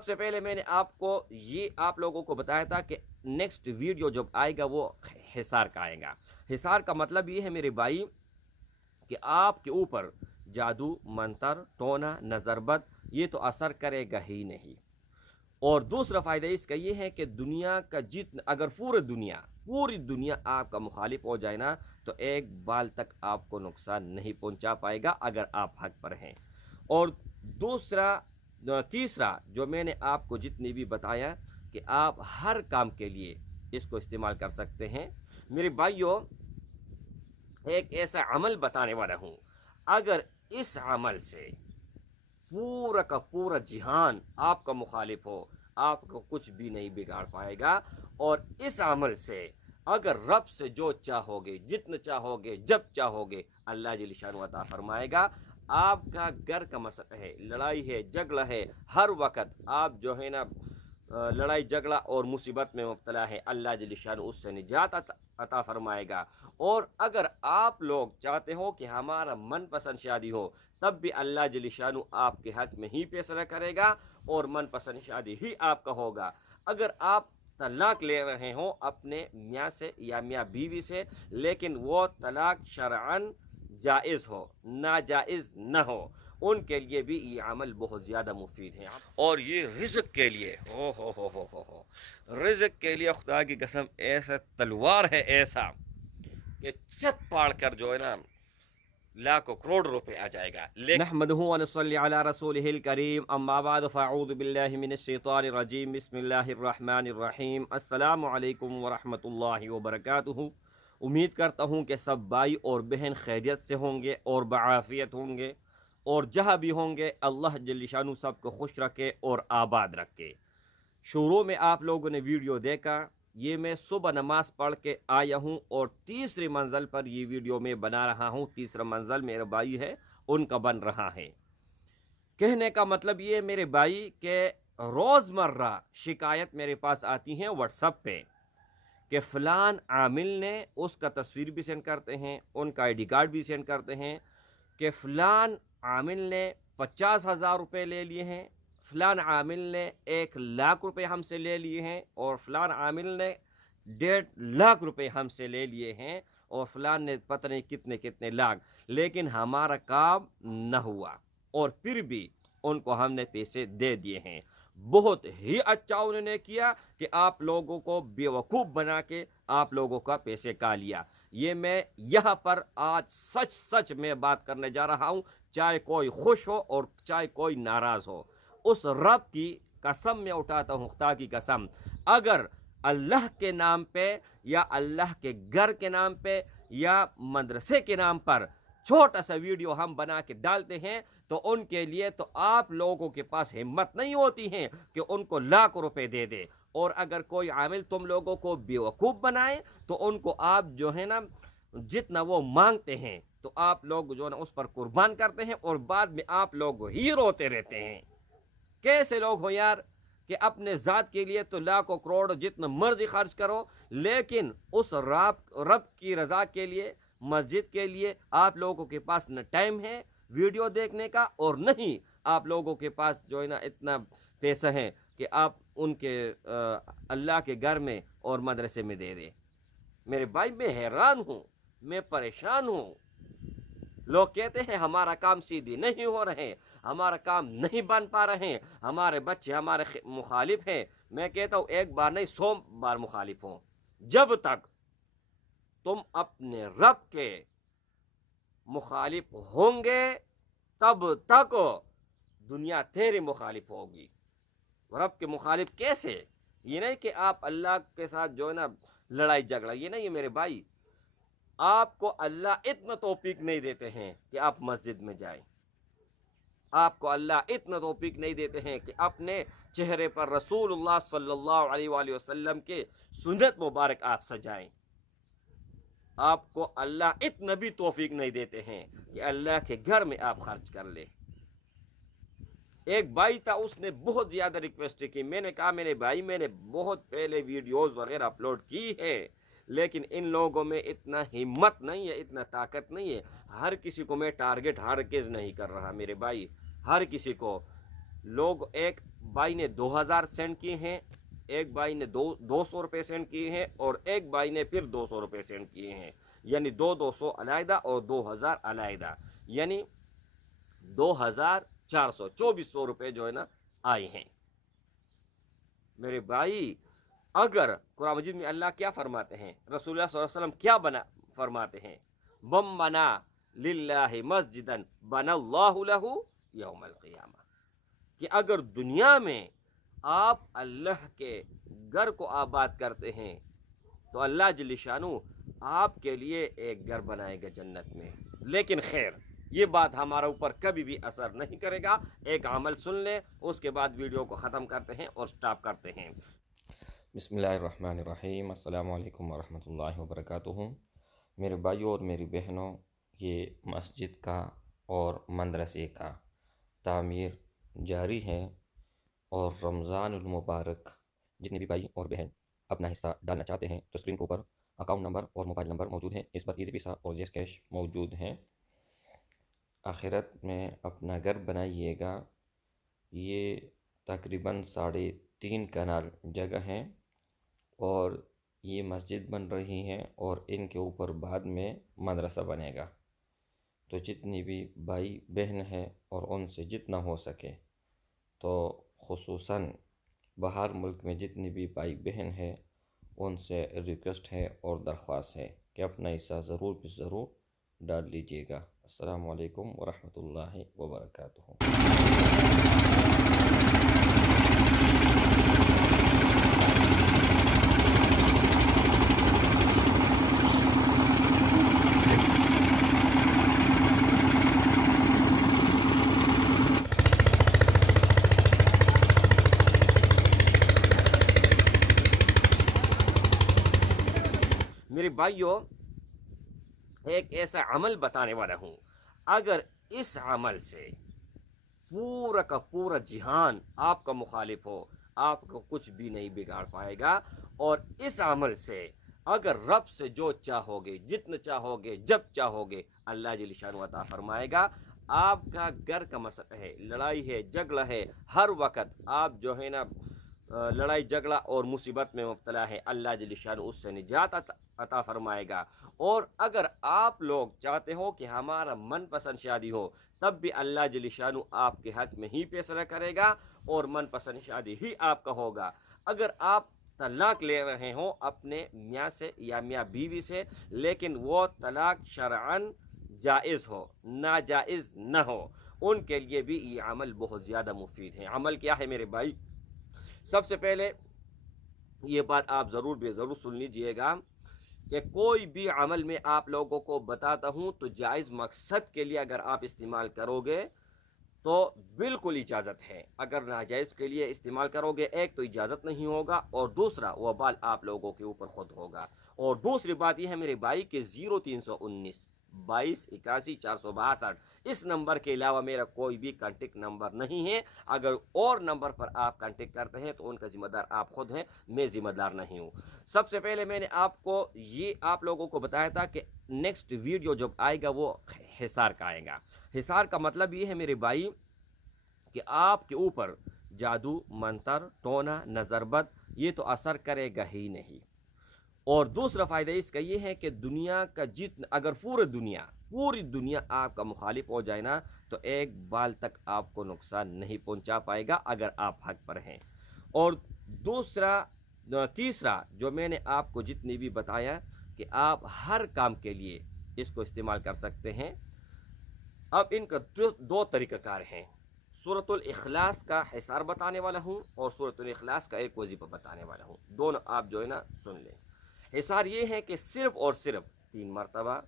سب سے پہلے میں نے آپ کو یہ آپ لوگوں کو بتایا تھا کہ نیکسٹ ویڈیو جب آئے گا وہ حصار کا آئے گا۔ حصار کا مطلب یہ ہے میرے بھائی کہ آپ کے اوپر جادو، منتر، ٹونا، نظر بد یہ تو اثر کرے گا ہی نہیں۔ اور دوسرا فائدہ اس کا یہ ہے کہ دنیا کا اگر پوری دنیا آپ کا مخالف ہو جائے نا تو ایک بال تک آپ کو نقصان نہیں پہنچا پائے گا اگر آپ حق پر ہیں۔ اور تیسرا جو میں نے آپ کو جتنی بھی بتایا کہ آپ ہر کام کے لیے اس کو استعمال کر سکتے ہیں۔ میرے بھائیوں، ایک ایسا عمل بتانے والا ہوں، اگر اس عمل سے پورا کا پورا جہان آپ کا مخالف ہو، آپ کو کچھ بھی نہیں بگاڑ پائے گا۔ اور اس عمل سے اگر رب سے جو چاہو گے، جتنا چاہو گے، جب چاہو گے، اللہ جل شانہ عطا فرمائے گا۔ آپ کا گھر کا مسئلہ ہے، لڑائی ہے، جھگڑا ہے، ہر وقت آپ جو ہے نا لڑائی جھگڑا اور مصیبت میں مبتلا ہے، اللہ جل شانہ اس سے نجات عطا فرمائے گا۔ اور اگر آپ لوگ چاہتے ہو کہ ہمارا من پسند شادی ہو، تب بھی اللہ جل شانہ آپ کے حق میں ہی فیصلہ کرے گا اور من پسند شادی ہی آپ کا ہوگا۔ اگر آپ طلاق لے رہے ہوں اپنے میاں سے یا میاں بیوی سے، لیکن وہ طلاق شرعاً جائز ہو، ناجائز نہ ہو، ان کے لیے بھی یہ عمل بہت زیادہ مفید ہے۔ اور یہ رزق کے لیے رزق کے لیے خدا کی قسم ایسا تلوار ہے، ایسا کہ چت پاڑ کر جو ہے نا لاکھوں کروڑ روپے آ جائے گا۔ نحمدہ و نصلی علی رسولہ الکریم، اما بعد فاعوذ باللہ من الشیطان الرجیم، بسم اللہ الرحمن الرحیم۔ السلام علیکم ورحمۃ اللہ وبرکاتہ۔ امید کرتا ہوں کہ سب بھائی اور بہن خیریت سے ہوں گے اور بعافیت ہوں گے، اور جہاں بھی ہوں گے اللہ جل شانہ سب کو خوش رکھے اور آباد رکھے۔ شروع میں آپ لوگوں نے ویڈیو دیکھا، یہ میں صبح نماز پڑھ کے آیا ہوں اور تیسری منزل پر یہ ویڈیو میں بنا رہا ہوں۔ تیسرا منزل میرے بھائی ہے ان کا بن رہا ہے۔ کہنے کا مطلب یہ میرے بھائی کہ روزمرہ شکایت میرے پاس آتی ہیں واٹس ایپ پہ کہ فلان عامل نے، اس کا تصویر بھی سینڈ کرتے ہیں، ان کا آئی ڈی کارڈ بھی سینڈ کرتے ہیں کہ فلان عامل نے 50,000 روپے لے لیے ہیں، فلان عامل نے 1,00,000 روپے ہم سے لے لیے ہیں، اور فلان عامل نے 1.5 لاکھ روپے ہم سے لے لیے ہیں، اور فلان نے پتہ نہیں کتنے کتنے لاکھ، لیکن ہمارا کام نہ ہوا اور پھر بھی ان کو ہم نے پیسے دے دیے ہیں۔ بہت ہی اچھا انہوں نے کیا کہ آپ لوگوں کو بیوقوف بنا کے آپ لوگوں کا پیسے کا لیا۔ یہ میں یہاں پر آج سچ میں بات کرنے جا رہا ہوں، چاہے کوئی خوش ہو اور چاہے کوئی ناراض ہو۔ اس رب کی قسم میں اٹھاتا ہوں، خدا کی قسم، اگر اللہ کے نام پہ یا اللہ کے گھر کے نام پہ یا مدرسے کے نام پر چھوٹا سا ویڈیو ہم بنا کے ڈالتے ہیں تو ان کے لیے تو آپ لوگوں کے پاس ہمت نہیں ہوتی ہے کہ ان کو لاکھ روپے دے دے۔ اور اگر کوئی عامل تم لوگوں کو بیوقوف بنائے تو ان کو آپ جو ہے نا جتنا وہ مانگتے ہیں تو آپ لوگ جو ہے نا اس پر قربان کرتے ہیں، اور بعد میں آپ لوگ ہی روتے رہتے ہیں۔ کیسے لوگ ہو یار کہ اپنے ذات کے لیے تو لاکھوں کروڑ جتنا مرضی خرچ کرو، لیکن اس رب کی رضا کے لیے، مسجد کے لیے آپ لوگوں کے پاس نہ ٹائم ہے ویڈیو دیکھنے کا، اور نہیں آپ لوگوں کے پاس جو ہے نا اتنا پیسہ ہے کہ آپ ان کے اللہ کے گھر میں اور مدرسے میں دے دیں۔ میرے بھائی میں حیران ہوں، میں پریشان ہوں۔ لوگ کہتے ہیں ہمارا کام سیدھی نہیں ہو رہے، ہمارا کام نہیں بن پا رہے، ہمارے بچے ہمارے مخالف ہیں۔ میں کہتا ہوں ایک بار نہیں 100 بار مخالف ہوں، جب تک تم اپنے رب کے مخالف ہوں گے تب تک دنیا تیرے مخالف ہوگی۔ رب کے مخالف کیسے؟ یہ نہیں کہ آپ اللہ کے ساتھ جو ہے نا لڑائی جھگڑا، یہ نہیں ہے میرے بھائی۔ آپ کو اللہ اتنا توفیق نہیں دیتے ہیں کہ آپ مسجد میں جائیں، آپ کو اللہ اتنا توفیق نہیں دیتے ہیں کہ اپنے چہرے پر رسول اللہ صلی اللہ علیہ وآلہ وسلم کے سنت مبارک آپ سجائیں، آپ کو اللہ اتنا بھی توفیق نہیں دیتے ہیں کہ اللہ کے گھر میں آپ خرچ کر لیں۔ ایک بھائی تھا، اس نے بہت زیادہ ریکویسٹ کی، میں نے کہا میرے بھائی میں نے بہت پہلے ویڈیوز وغیرہ اپلوڈ کی ہے، لیکن ان لوگوں میں اتنا ہمت نہیں ہے، اتنا طاقت نہیں ہے۔ ہر کسی کو میں ٹارگٹ ہرگز نہیں کر رہا میرے بھائی، ہر کسی کو لوگ ایک بھائی نے 2000 سینڈ کیے ہیں، ایک بھائی نے 200 روپے سینڈ کیے ہیں، اور ایک بھائی نے پھر 200 روپے سینڈ کیے ہیں، یعنی 200 علیحدہ اور 2000 علیحدہ، یعنی 2400 2400 روپے جو ہے نا آئے ہیں۔ میرے بھائی اگر قرآن مجید میں اللہ کیا فرماتے ہیں، رسول اللہ صلی اللہ علیہ وسلم کیا فرماتے ہیں، من بنا للہ مسجدا بنا اللہ لہ یوم القیامہ، کہ اگر دنیا میں آپ اللہ کے گھر کو آباد کرتے ہیں تو اللہ جل شانہ آپ کے لیے ایک گھر بنائے گا جنت میں۔ لیکن خیر یہ بات ہمارے اوپر کبھی بھی اثر نہیں کرے گا۔ ایک عمل سن لیں، اس کے بعد ویڈیو کو ختم کرتے ہیں اور سٹاپ کرتے ہیں۔ بسم اللہ الرحمن الرحیم۔ السلام علیکم ورحمۃ اللہ وبرکاتہ۔ میرے بھائیوں اور میری بہنوں، یہ مسجد کا اور مدرسے کا تعمیر جاری ہے، اور رمضان المبارک جتنے بھی بھائی اور بہن اپنا حصہ ڈالنا چاہتے ہیں تو اسکرین کے اوپر اکاؤنٹ نمبر اور موبائل نمبر موجود ہیں، اس پر ایزی پیسہ اور یس کیش موجود ہیں۔ آخرت میں اپنا گھر بنائیے گا۔ یہ تقریباً 3.5 کنال جگہ ہیں، اور یہ مسجد بن رہی ہیں، اور ان کے اوپر بعد میں مدرسہ بنے گا۔ تو جتنی بھی بھائی بہن ہیں اور ان سے جتنا ہو سکے، تو خصوصاً باہر ملک میں جتنی بھی بھائی بہن ہیں ان سے ریکویسٹ ہے اور درخواست ہے کہ اپنا حصہ ضرور ڈال دیجیے گا۔ السلام علیکم ورحمۃ اللہ وبرکاتہ۔ میرے بھائیوں، ایک ایسا عمل بتانے والا ہوں، اگر اس عمل سے پورا کا پورا جہان آپ کا مخالف ہو، آپ کو کچھ بھی نہیں بگاڑ پائے گا، اور اس عمل سے اگر رب سے جو چاہو گے، جتنا چاہو گے، جب چاہو گے، اللہ جل شانہ عطا فرمائے گا۔ آپ کا گھر کا مسئلہ ہے، لڑائی ہے، جھگڑا ہے، ہر وقت آپ جو ہے نا لڑائی جھگڑا اور مصیبت میں مبتلا ہے، اللہ جل شانہ اس سے نجات عطا فرمائے گا۔ اور اگر آپ لوگ چاہتے ہو کہ ہمارا من پسند شادی ہو، تب بھی اللہ جل شانہ آپ کے حق میں ہی فیصلہ کرے گا، اور من پسند شادی ہی آپ کا ہوگا۔ اگر آپ طلاق لے رہے ہوں اپنے میاں سے یا میاں بیوی سے، لیکن وہ طلاق شرعاً جائز ہو، ناجائز نہ ہو، ان کے لیے بھی یہ عمل بہت زیادہ مفید ہے۔ عمل کیا ہے میرے بھائی؟ سب سے پہلے یہ بات آپ ضرور سن لیجئے گا کہ کوئی بھی عمل میں آپ لوگوں کو بتاتا ہوں تو جائز مقصد کے لیے اگر آپ استعمال کرو گے تو بالکل اجازت ہے، اگر ناجائز کے لیے استعمال کرو گے، ایک تو اجازت نہیں ہوگا، اور دوسرا وبال آپ لوگوں کے اوپر خود ہوگا۔ اور دوسری بات یہ ہے میرے بھائی کہ 0319 22 81 462 اس نمبر کے علاوہ میرا کوئی بھی کانٹیکٹ نمبر نہیں ہے۔ اگر اور نمبر پر آپ کانٹیکٹ کرتے ہیں تو ان کا ذمہ دار آپ خود ہیں، میں ذمہ دار نہیں ہوں۔ سب سے پہلے میں نے آپ لوگوں کو بتایا تھا کہ نیکسٹ ویڈیو جب آئے گا وہ حصار کا آئے گا۔ حصار کا مطلب یہ ہے میرے بھائی کہ آپ کے اوپر جادو، منتر، ٹونا، نظر بد یہ تو اثر کرے گا ہی نہیں۔ اور دوسرا فائدہ اس کا یہ ہے کہ دنیا کا اگر پوری دنیا آپ کا مخالف ہو جائے نا تو ایک بال تک آپ کو نقصان نہیں پہنچا پائے گا اگر آپ حق پر ہیں۔ اور تیسرا جو میں نے آپ کو جتنی بھی بتایا کہ آپ ہر کام کے لیے اس کو استعمال کر سکتے ہیں۔ اب ان کا دو طریقہ کار ہیں، سورۃ الاخلاص کا حصار بتانے والا ہوں اور سورۃ الاخلاص کا ایک وظیفہ بتانے والا ہوں، دونوں آپ جو ہے نا سن لیں۔ حصار یہ ہے کہ صرف اور صرف 3 مرتبہ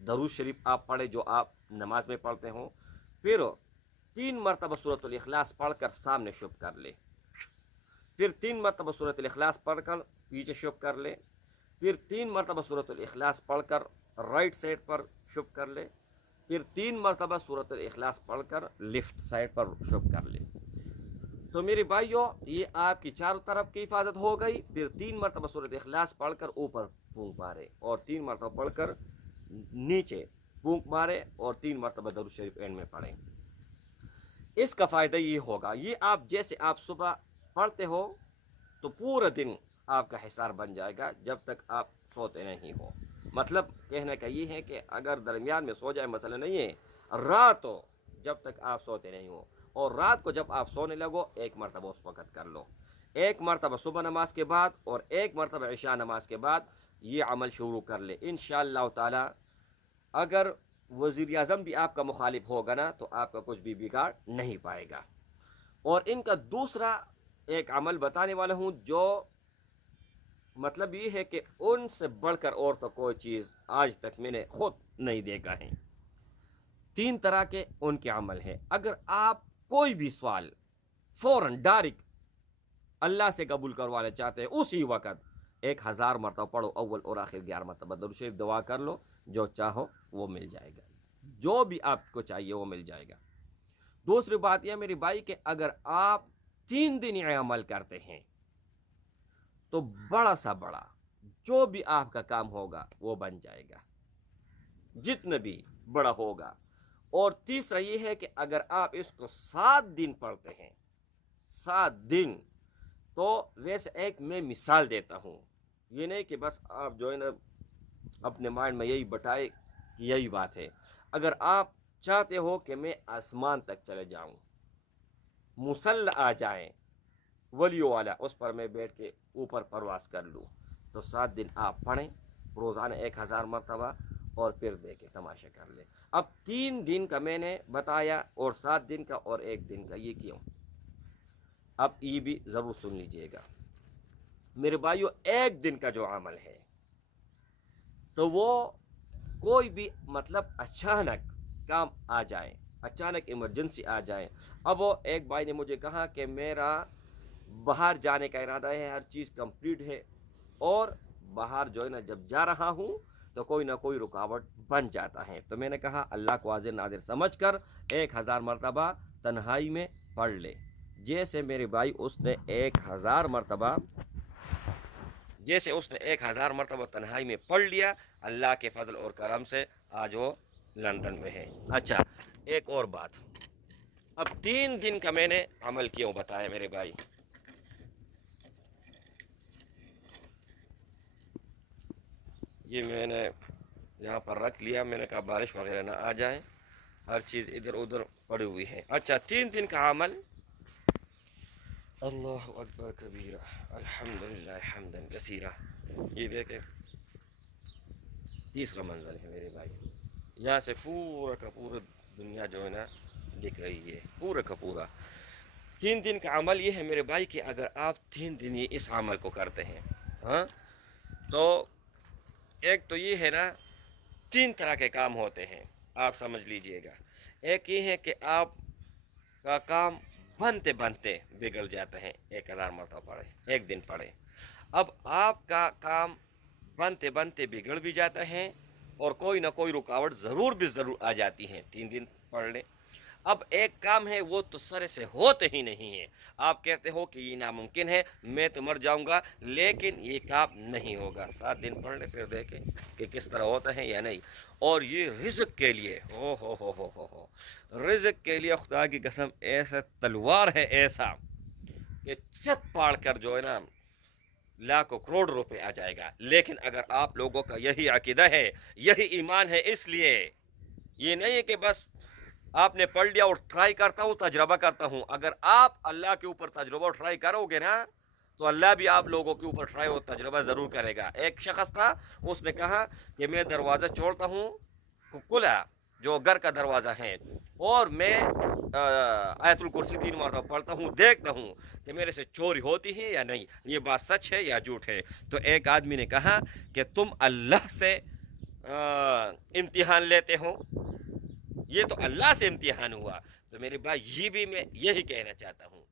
درود شریف آپ پڑھیں جو آپ نماز میں پڑھتے ہوں، پھر 3 مرتبہ سورۃ الاخلاص پڑھ کر سامنے شپ کر لے، پھر 3 مرتبہ سورۃ الاخلاص پڑھ کر پیچھے شپ کر لے، پھر 3 مرتبہ سورۃ الاخلاص پڑھ کر رائٹ سائڈ پر شپ کر لے، پھر 3 مرتبہ سورۃ الاخلاص پڑھ کر لیفٹ سائڈ پر شپ کر لے۔ تو میرے بھائیوں یہ آپ کی چاروں طرف کی حفاظت ہو گئی۔ پھر 3 مرتبہ سورۃ اخلاص پڑھ کر اوپر پھونک مارے، اور 3 مرتبہ پڑھ کر نیچے پھونک مارے، اور 3 مرتبہ درود شریف اینڈ میں پڑھیں۔ اس کا فائدہ یہ ہوگا، یہ آپ جیسے آپ صبح پڑھتے ہو تو پورا دن آپ کا حصار بن جائے گا جب تک آپ سوتے نہیں ہو. مطلب کہنے کا یہ ہے کہ اگر درمیان میں سو جائے مسئلہ نہیں ہے، رات ہو جب تک آپ سوتے نہیں ہو، اور رات کو جب آپ سونے لگو ایک مرتبہ اس وقت کر لو، ایک مرتبہ صبح نماز کے بعد اور ایک مرتبہ عشاء نماز کے بعد یہ عمل شروع کر لے انشاءاللہ تعالی. اگر وزیر اعظم بھی آپ کا مخالف ہوگا نا تو آپ کا کچھ بھی بگاڑ نہیں پائے گا. اور ان کا دوسرا ایک عمل بتانے والا ہوں جو مطلب یہ ہے کہ ان سے بڑھ کر اور تو کوئی چیز آج تک میں نے خود نہیں دیکھا ہے. 3 طرح کے ان کے عمل ہے. اگر آپ کوئی بھی سوال فوراً ڈائریکٹ اللہ سے قبول کروانا چاہتے ہیں اسی وقت 1000 مرتبہ پڑھو، اول اور آخر 11 مرتبہ درود شریف دعا کر لو، جو چاہو وہ مل جائے گا، جو بھی آپ کو چاہیے وہ مل جائے گا. دوسری بات یہ میری بھائی کہ اگر آپ 3 دن یہ عمل کرتے ہیں تو بڑا سا بڑا جو بھی آپ کا کام ہوگا وہ بن جائے گا، جتنا بھی بڑا ہوگا. اور تیسرا یہ ہے کہ اگر آپ اس کو 7 دن پڑھتے ہیں، 7 دن، تو ویسے ایک میں مثال دیتا ہوں، یہ نہیں کہ بس آپ جو ہے نا اپنے مائنڈ میں یہی بٹائے کہ یہی بات ہے. اگر آپ چاہتے ہو کہ میں آسمان تک چلے جاؤں، مسلح آ جائیں ولیو والا، اس پر میں بیٹھ کے اوپر پرواز کر لوں، تو 7 دن آپ پڑھیں روزانہ 1000 مرتبہ، اور پھر دیکھیں تماشا کر لیں. اب 3 دن کا میں نے بتایا اور 7 دن کا اور 1 دن کا، یہ کیوں؟ اب یہ بھی ضرور سن لیجئے گا میرے بھائیو. 1 دن کا جو عمل ہے تو وہ کوئی بھی مطلب اچانک کام آ جائے، اچانک ایمرجنسی آ جائے. اب وہ ایک بھائی نے مجھے کہا کہ میرا باہر جانے کا ارادہ ہے، ہر چیز کمپلیٹ ہے، اور باہر جو ہے نا جب جا رہا ہوں تو کوئی نہ کوئی رکاوٹ بن جاتا ہے. تو میں نے کہا اللہ کو حاضر ناظر سمجھ کر 1000 مرتبہ تنہائی میں پڑھ لے. جیسے میرے بھائی اس نے 1000 مرتبہ تنہائی میں پڑھ لیا، اللہ کے فضل اور کرم سے آج وہ لندن میں ہے. اچھا ایک اور بات، اب 3 دن کا میں نے عمل کیوں بتایا میرے بھائی. یہ میں نے یہاں پر رکھ لیا، میں نے کہا بارش وغیرہ نہ آ جائے، ہر چیز ادھر ادھر پڑی ہوئی ہے. اچھا 3 دن کا عمل، اللہ اکبر کبیرہ الحمدللہ حمدا کثیرہ. یہ دیکھیں تیسرا منزل ہے میرے بھائی، یہاں سے پورا کا پورا دنیا جو ہے نا دکھ رہی ہے، پورا کا پورا. 3 دن کا عمل یہ ہے میرے بھائی کہ اگر آپ 3 دن یہ اس عمل کو کرتے ہیں، ہاں، تو ایک تو یہ ہے نا 3 طرح کے کام ہوتے ہیں، آپ سمجھ لیجئے گا. ایک یہ ہے کہ آپ کا کام بنتے بنتے بگڑ جاتے ہیں، 1000 مرتبہ پڑھے، 1 دن پڑھے. اب آپ کا کام بنتے بنتے بگڑ بھی جاتا ہے اور کوئی نہ کوئی رکاوٹ ضرور آ جاتی ہے، 3 دن پڑھ لیں. اب ایک کام ہے وہ تو سرے سے ہوتے ہی نہیں ہے، آپ کہتے ہو کہ یہ ناممکن ہے، میں تو مر جاؤں گا، لیکن یہ کام نہیں ہوگا. 7 دن پڑھ لیں پھر دیکھیں کہ کس طرح ہوتا ہے یا نہیں. اور یہ رزق کے لیے ہو رزق کے لیے خدا کی قسم ایسا تلوار ہے، ایسا کہ چت پاڑ کر جو ہے نا لاکھوں کروڑ روپے آ جائے گا. لیکن اگر آپ لوگوں کا یہی عقیدہ ہے، یہی ایمان ہے، اس لیے یہ نہیں ہے کہ بس آپ نے پڑھ لیا اور ٹرائی کرتا ہوں، تجربہ کرتا ہوں. اگر آپ اللہ کے اوپر تجربہ اور ٹرائی کرو گے نا تو اللہ بھی آپ لوگوں کے اوپر ٹرائی اور تجربہ ضرور کرے گا. ایک شخص تھا، اس نے کہا کہ میں دروازہ چھوڑتا ہوں کلا جو گھر کا دروازہ ہے، اور میں آیت الکرسی 3 مرتبہ پڑھتا ہوں، دیکھتا ہوں کہ میرے سے چوری ہوتی ہے یا نہیں، یہ بات سچ ہے یا جھوٹ ہے. تو ایک آدمی نے کہا کہ تم اللہ سے امتحان لیتے ہو، یہ تو اللہ سے امتحان ہوا. تو میرے بھائی یہ بھی میں یہی کہنا چاہتا ہوں